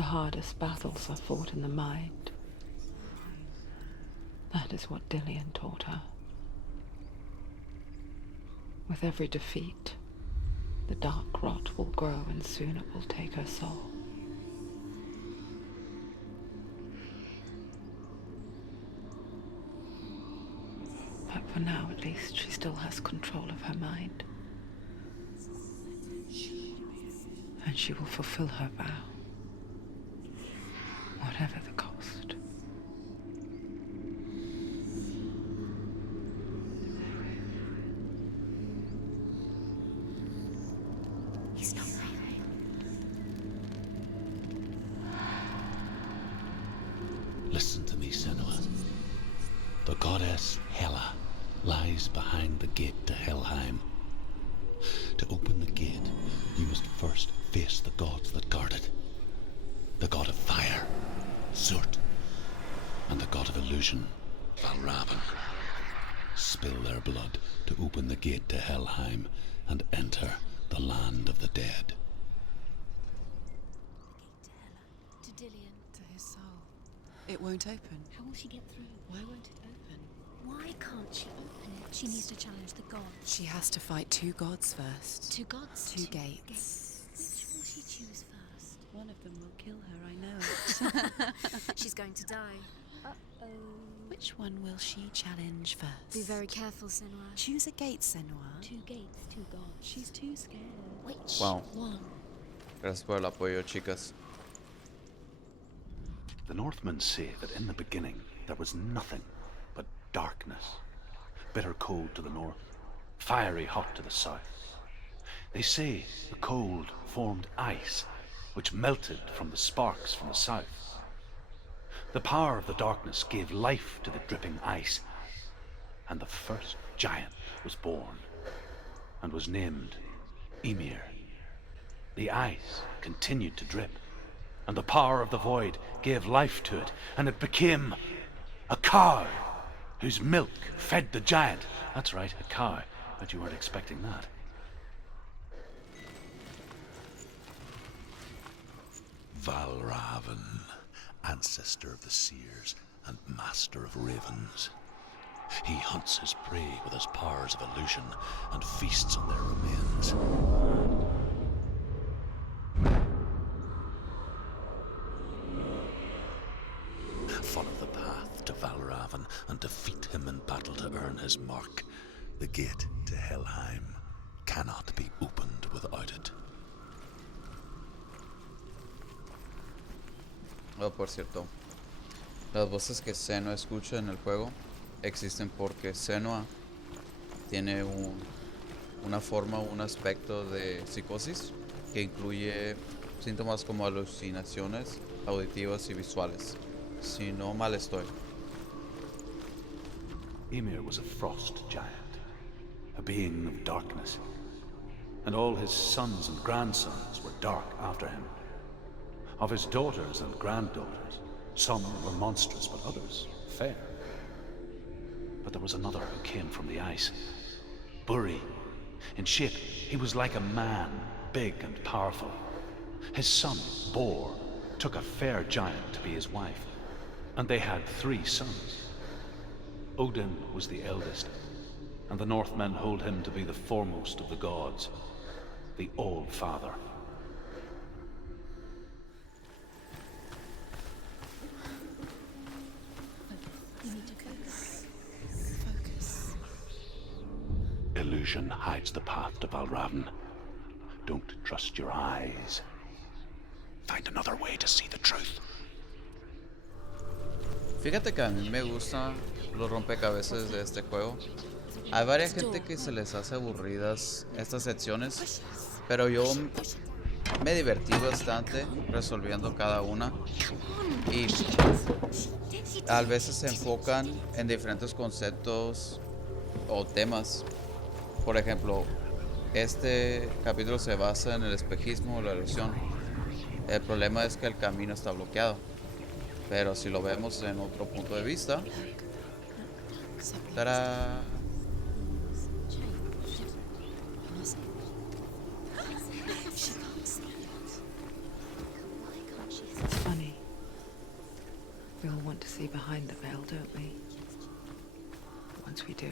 The hardest battles are fought in the mind. That is what Dillion taught her. With every defeat, the dark rot will grow and soon it will take her soul. But for now, at least, she still has control of her mind. And she will fulfill her vow, whatever the cost. He's not right. Listen to me, Senua. The goddess Hela lies behind the gate to Helheim. To open the gate, you must first face the gods that guard it. The god of fire, Zurt, and the god of illusion, Valravn. Spill their blood to open the gate to Helheim and enter the land of the dead. To Dillion. To his soul. It won't open. How will she get through? Why won't it open? Why can't she open it? She needs to challenge the gods. She has to fight 2 gods first. 2 gods? 2 gates. Which will she choose first? One of them will kill her, I know it. She's going to die. Uh-oh. Which one will she challenge first? Be very careful, Senua. Choose a gate, Senua. 2 gates, 2 gods. She's too scared. Which Wow. one? Gracias por el apoyo, chicas. The Northmen say that in the beginning there was nothing but darkness. Bitter cold to the north, fiery hot to the south. They say the cold formed ice, which melted from the sparks from the south. The power of the darkness gave life to the dripping ice, and the first giant was born, and was named Ymir. The ice continued to drip, and the power of the void gave life to it, and it became a cow, whose milk fed the giant. That's right, a cow. Bet you weren't expecting that. Valravn, ancestor of the seers and master of ravens. He hunts his prey with his powers of illusion and feasts on their remains. Follow the path to Valravn and defeat him in battle to earn his mark. The gate to Helheim cannot be opened without it. Oh, por cierto, las voces que Senua escucha en el juego existen porque Senua tiene una forma, un aspecto de psicosis que incluye síntomas como alucinaciones auditivas y visuales. Si no mal estoy. Ymir was a frost giant, a being of darkness, and all his sons and grandsons were dark after him. Of his daughters and granddaughters, some were monstrous, but others fair. But there was another who came from the ice. Buri. In shape, he was like a man, big and powerful. His son, Bor, took a fair giant to be his wife, and they had 3 sons. Odin was the eldest, and the Northmen hold him to be the foremost of the gods, the All-Father. You need to focus. Focus. Illusion hides the path to Valravn. Don't trust your eyes. Find another way to see the truth. Fíjate que a mí me gustan los rompecabezas de este juego. Hay varias gente que se les hace aburridas estas secciones, pero yo me divertí bastante resolviendo cada una y a veces se enfocan en diferentes conceptos o temas. Por ejemplo, este capítulo se basa en el espejismo o la ilusión. El problema es que el camino está bloqueado, pero si lo vemos en otro punto de vista, ¡tarán! She can't see it. Why can't she see it? don't we? But once we do,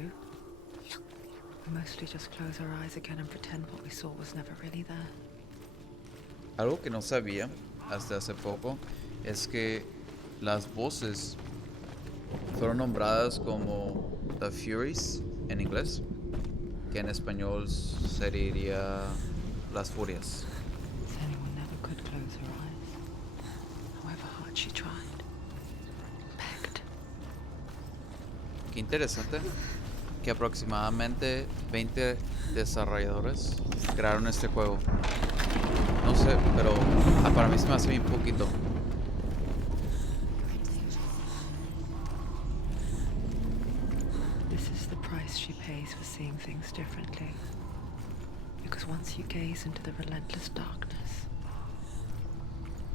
we mostly just close our eyes again and pretend what we saw was never really there. Algo que no sabía hasta hace poco es que las voces fueron nombradas como The Furies en inglés, que en español sería Las Furias. So anyone never could close her eyes, however hard she tried, begged. Qué interesante que aproximadamente 20 desarrolladores crearon este juego. No sé, pero para mí se me hace bien poquito. This is the price she pays for seeing things differently. Because once you gaze into the relentless darkness,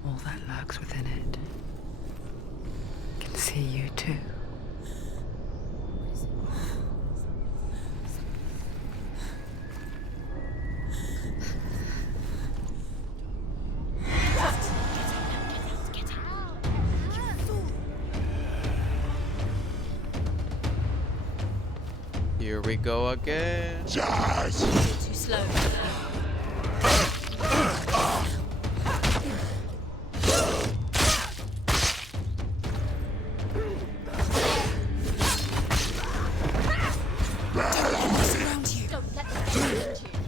all that lurks within it can see you too. Here we go again. Too slow. Around you. Don't let them around you.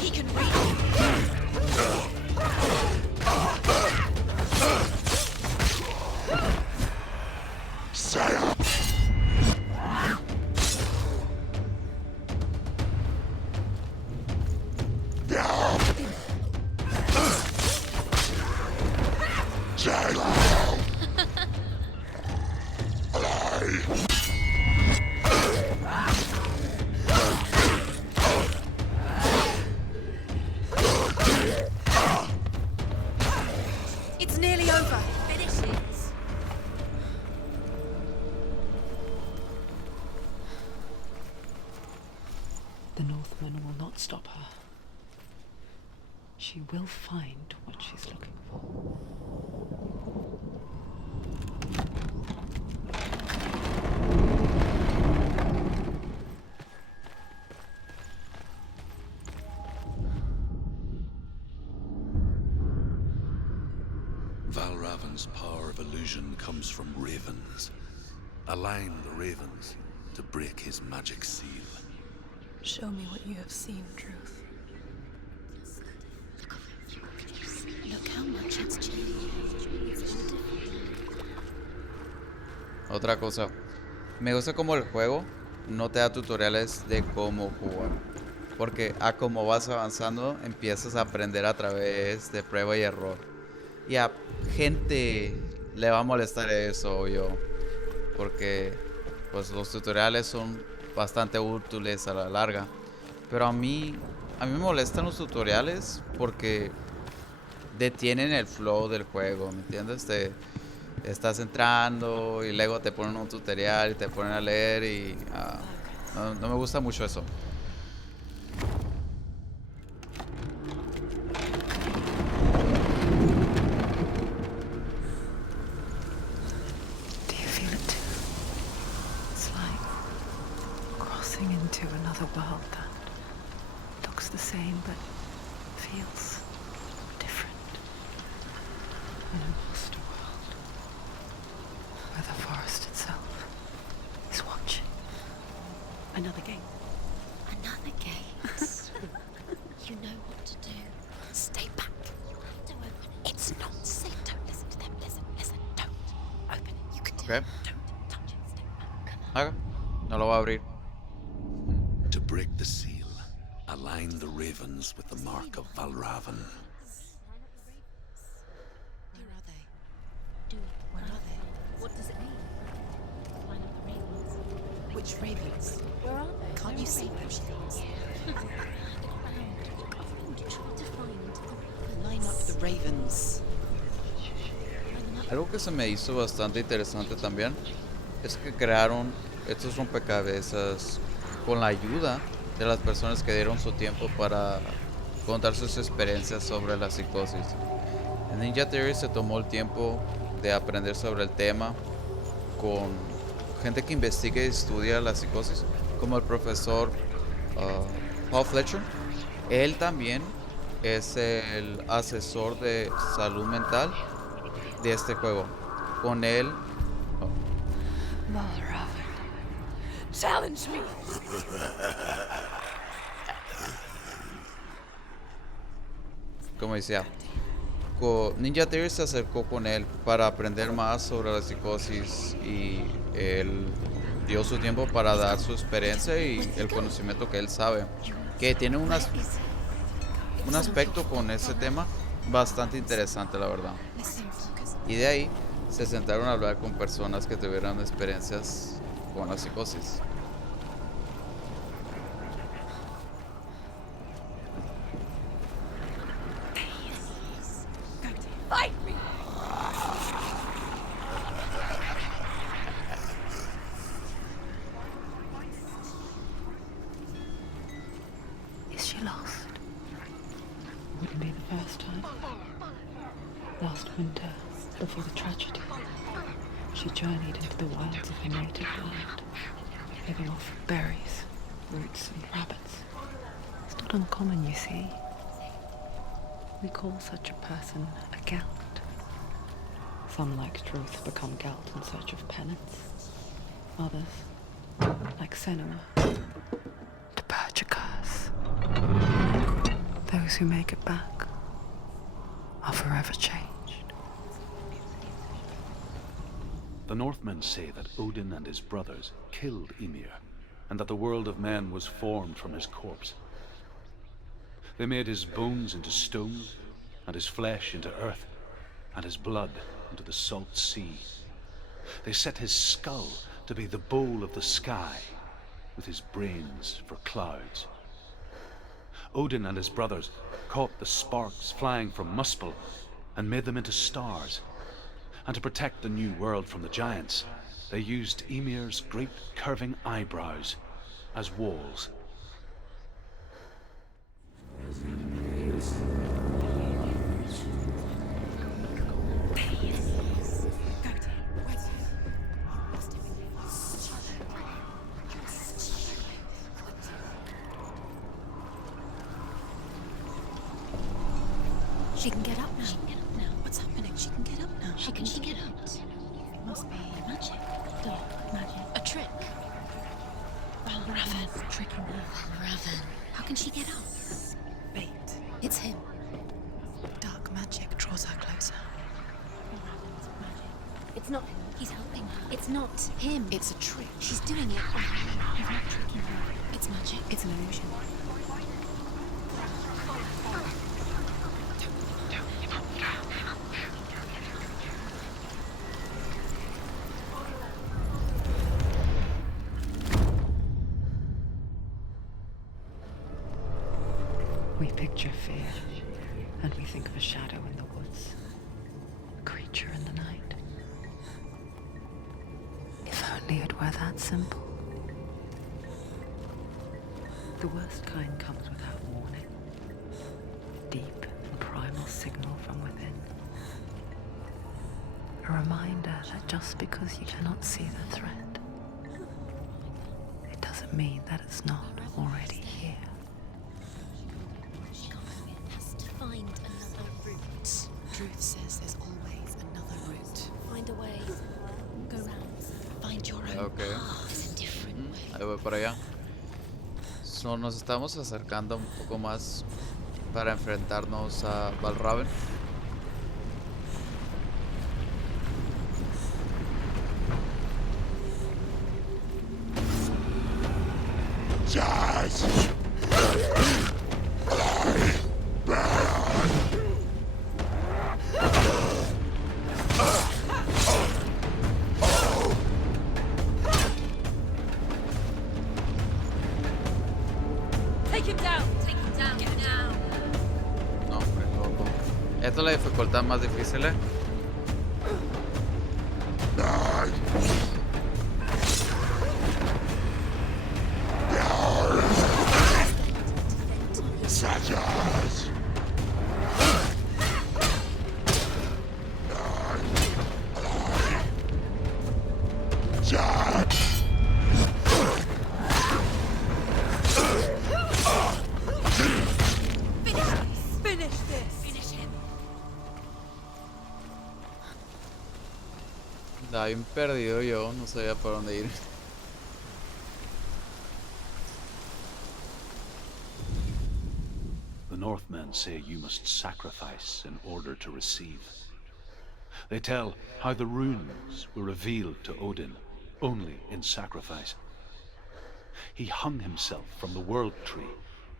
He can read you. It's nearly over. Finish it. The Northman will not stop her. She will find what she's looking for. Valravan's power of illusion comes from ravens. Align the ravens to break his magic seal. Show me what you have seen, Truth. Look how much it's changed. Otra cosa, me gusta como el juego no te da tutoriales de cómo jugar, porque a como vas avanzando empiezas a aprender a través de prueba y error. Y a gente le va a molestar eso, yo, porque pues los tutoriales son bastante útiles a la larga, pero a mí me molestan los tutoriales porque detienen el flow del juego, ¿me entiendes? Estás entrando y luego te ponen un tutorial y te ponen a leer y no me gusta mucho eso. Do you feel it too? It's like crossing into another world that looks the same but feels different. An imposter world where the forest itself is watching. Another game. Another gate. You know what to do. Stay back. You have to open it. It's not safe. Don't listen to them. Listen. Don't open it. You can do Okay. it. Don't touch it. Stay back. Ok, no lo voy a abrir. To break the seal, align the ravens with the mark of Valravan. Where are they? Where are they? What does it mean? Line up the ravens. Which ravens? Where are they? Can't you see them? Line up the ravens. Algo que se me hizo bastante interesante también es que crearon estos rompecabezas con la ayuda de las personas que dieron su tiempo para contar sus experiencias sobre la psicosis. En Ninja Theory se tomó el tiempo de aprender sobre el tema con gente que investiga y estudia la psicosis, como el profesor Paul Fletcher. Él también es el asesor de salud mental de este juego. Con él, Valravan, challenge me. como decía, Ninja Theory se acercó con él para aprender más sobre la psicosis y él dio su tiempo para dar su experiencia y el conocimiento que él sabe, que tiene un aspecto con ese tema bastante interesante, la verdad. Y de ahí se sentaron a hablar con personas que tuvieran experiencias con la psicosis. Is she lost? Wouldn't be the first time. Last winter, before the tragedy, she journeyed into the wilds of her native land, living off berries, roots, and rabbits. It's not uncommon, you see. We call such a person a Gelt. Some, like Truth, become Gelt in search of penance. Others, like Senua, to purge a curse. Those who make it back are forever changed. The Northmen say that Odin and his brothers killed Ymir, and that the world of men was formed from his corpse. They made his bones into stone, and his flesh into earth, and his blood into the salt sea. They set his skull to be the bowl of the sky, with his brains for clouds. Odin and his brothers caught the sparks flying from Muspel and made them into stars. And to protect the new world from the giants, they used Ymir's great curving eyebrows as walls. She can get up now. What's happening? She can get up now. How can she get up? It must be magic. Dark magic. A trick. Valravan. Tricking her. Valravan. How can she get up? Bait. It's him. Dark magic draws her closer. It's not him. He's helping her. It's not him. It's a trick. She's doing it. He's not tricking her. It's magic. It's an illusion. We picture fear, and we think of a shadow in the woods, a creature in the night. If only it were that simple. The worst kind comes without warning. Deep and primal signal from within. A reminder that just because you cannot see the threat, it doesn't mean that it's not already here. Has to find another route. Truth says there's always another route. Find a way. Go round. Find your own Okay. path. There's a different way. Ahí voy para allá. So, nos estamos acercando un poco más para enfrentarnos a Valravan. Esta es la dificultad más difícil, ¿eh? Finish this! Finish him. Estaba bien perdido yo, no sabía por dónde ir. The Northmen say you must sacrifice in order to receive. They tell how the runes were revealed to Odin only in sacrifice. He hung himself from the world tree,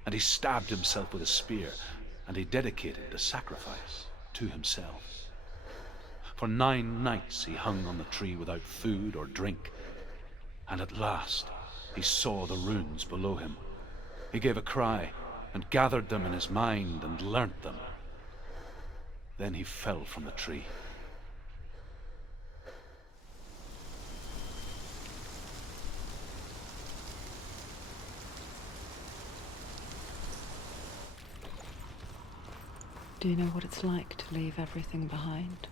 and he stabbed himself with a spear, and he dedicated the sacrifice to himself. For 9 nights he hung on the tree without food or drink, and at last he saw the runes below him. He gave a cry, and gathered them in his mind and learnt them. Then he fell from the tree. Do you know what it's like to leave everything behind?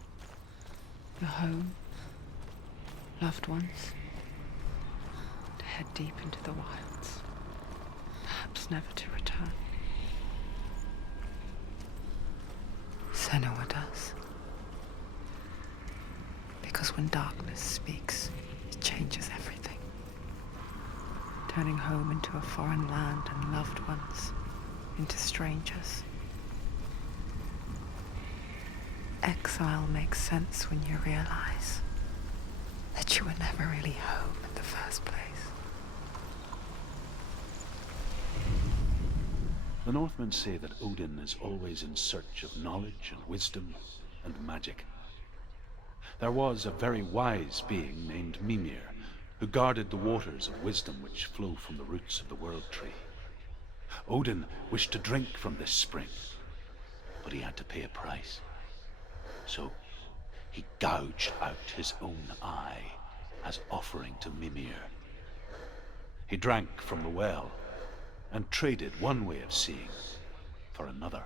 Your home, loved ones, to head deep into the wilds, perhaps never to return. Senua does. Because when darkness speaks, it changes everything, turning home into a foreign land and loved ones into strangers. Exile makes sense when you realize that you were never really home in the first place. The Northmen say that Odin is always in search of knowledge and wisdom and magic. There was a very wise being named Mimir, who guarded the waters of wisdom which flow from the roots of the world tree. Odin wished to drink from this spring, but he had to pay a price. So he gouged out his own eye as offering to Mimir. He drank from the well and traded one way of seeing for another.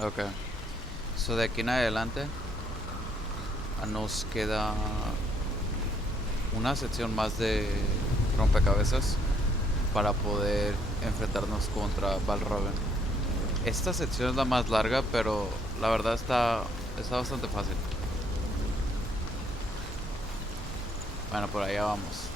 Ok. So de aquí en adelante nos queda una sección más de rompecabezas para poder enfrentarnos contra Balroggen. Esta sección es la más larga, pero la verdad está bastante fácil. Bueno, por allá vamos.